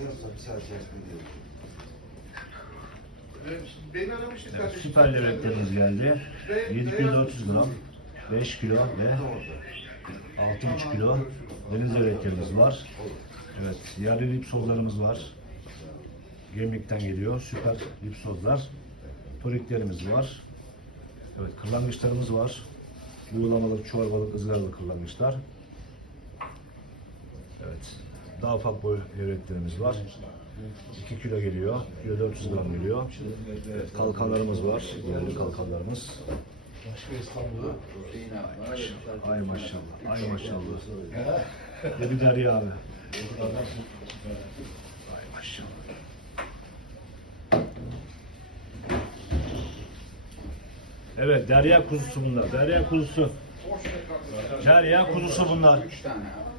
Yarım saat, bir saat içerisinde geliyor. Beni aramıştı Evet, kardeşim. süper levreklerimiz geldi. 7400 gram, 5 kilo ve 6,5 kilo deniz levreklerimiz var. Evet, yarı lip sozlarımız var. Gemlikten geliyor. Süper lip sozlar. Toriklerimiz var. Evet, kırlangıçlarımız var. Buğulamalık, çorbalık, ızgaralı kırlangıçlar. Evet, daha ufak boy levreklerimiz var. 2 kilo geliyor. Kilo 400 gram geliyor. Evet, kalkanlarımız var. Yerli kalkanlarımız. Ay maşallah. Ay maşallah. Ve bir derya abi. Ay maşallah. Evet derya kuzusu bunlar. Derya kuzusu. Derya kuzusu bunlar. Üç tane abi.